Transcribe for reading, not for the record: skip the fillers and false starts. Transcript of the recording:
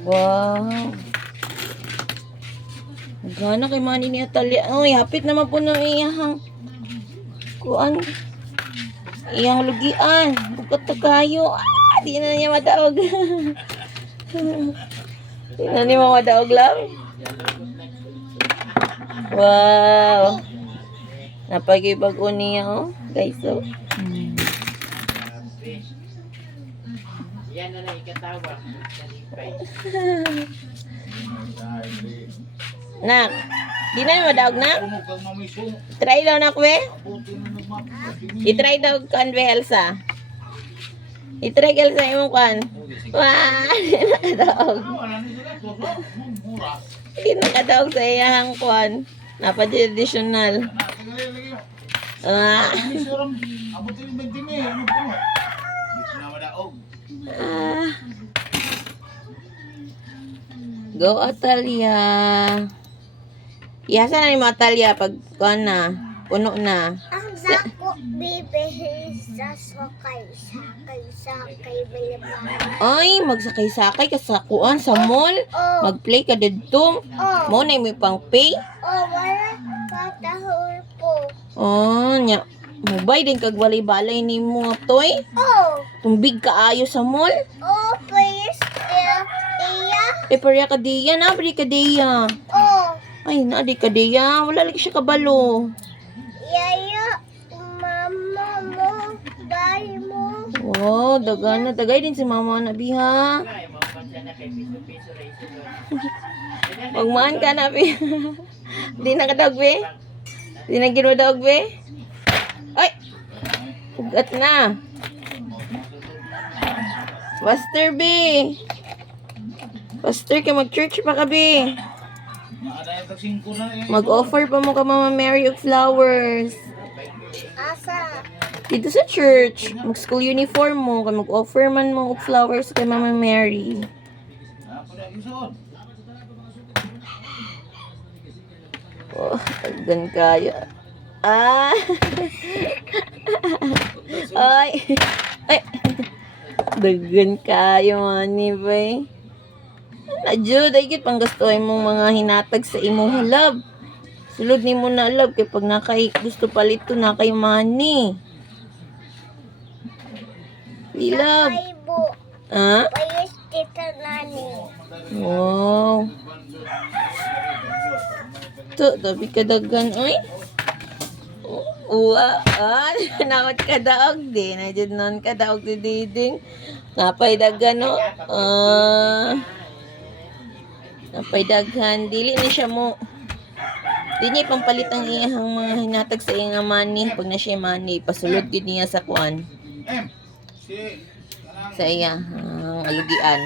Wow. Gana kay Manny ni Atalia. Uy, hapit naman po ng iyahang kuan. Iyang lugian. Bukat na kayo. Di na niya madaog. Di na niya madaog lang. Wow. Napagibag-o niya, oh. Guys, oh. Yan na lang ikatawa. Nak, di na madaog na? Try daw na kwe? I-try daw kan be Elsa. I-try Elsa imong kan. Wah, nakadaog. Di nakadaog sa iyang kuan. Napa-traditional. Ah. Go Atalia. Ihasa na ni mo Atalia pag kuan na, puno na. Ang dako bibihin sa sakay balabala. Ay, magsakay-sakay ka sa kuan sa mall. Oh. Mag-play ka dito. Mo na mo pang pay. Oh, wala patahol po. Oh, nya. Mubay din kag balay-balay ni mo toy. Oh, Tumbig kaayo sa mall. oh, please. Iya. Paperya ka diya na, abri ka diya. Oh, Ay, na di ka diya. Wala lagi siya kabalo. yaya. Mama mo. Bye mo. Wow, dagan na. Dagay din si mama na biha. Pagmaan ka na, be. Di na kadog, be. Di na ginudog, be. Ay! Ugat na. Buster, be. Buster, ka mag-church pa ka, be. Mag-offer pa mo ka, Mama Mary, of flowers. Asa. Dito sa church, mag-school uniform mo, mag-offer man mo of flowers kay Mama Mary. Oh, tagdan kayo. Ah! Ay! Ay! Dagan kayo, mani, bay. Nadyo, dahil pang gastuhin mong mga hinatag sa imong love. Sulod ni mo na love, kaya pag nakay gusto palito na kay money. Love. Kaibo. Ha? Payos tita nani. Wow. To, tabi ka dagan, oy. Uwa, nawat ka daog din. Nadyan nun ka daog di diding. Napay dagan, no? Napay dagan. Dili na siya mo. Di niya pampalit ang iyang mga hinatag sa iyang money. Pag na siya money, pasulod gid niya sa kuan. Sa iya, ang alugian.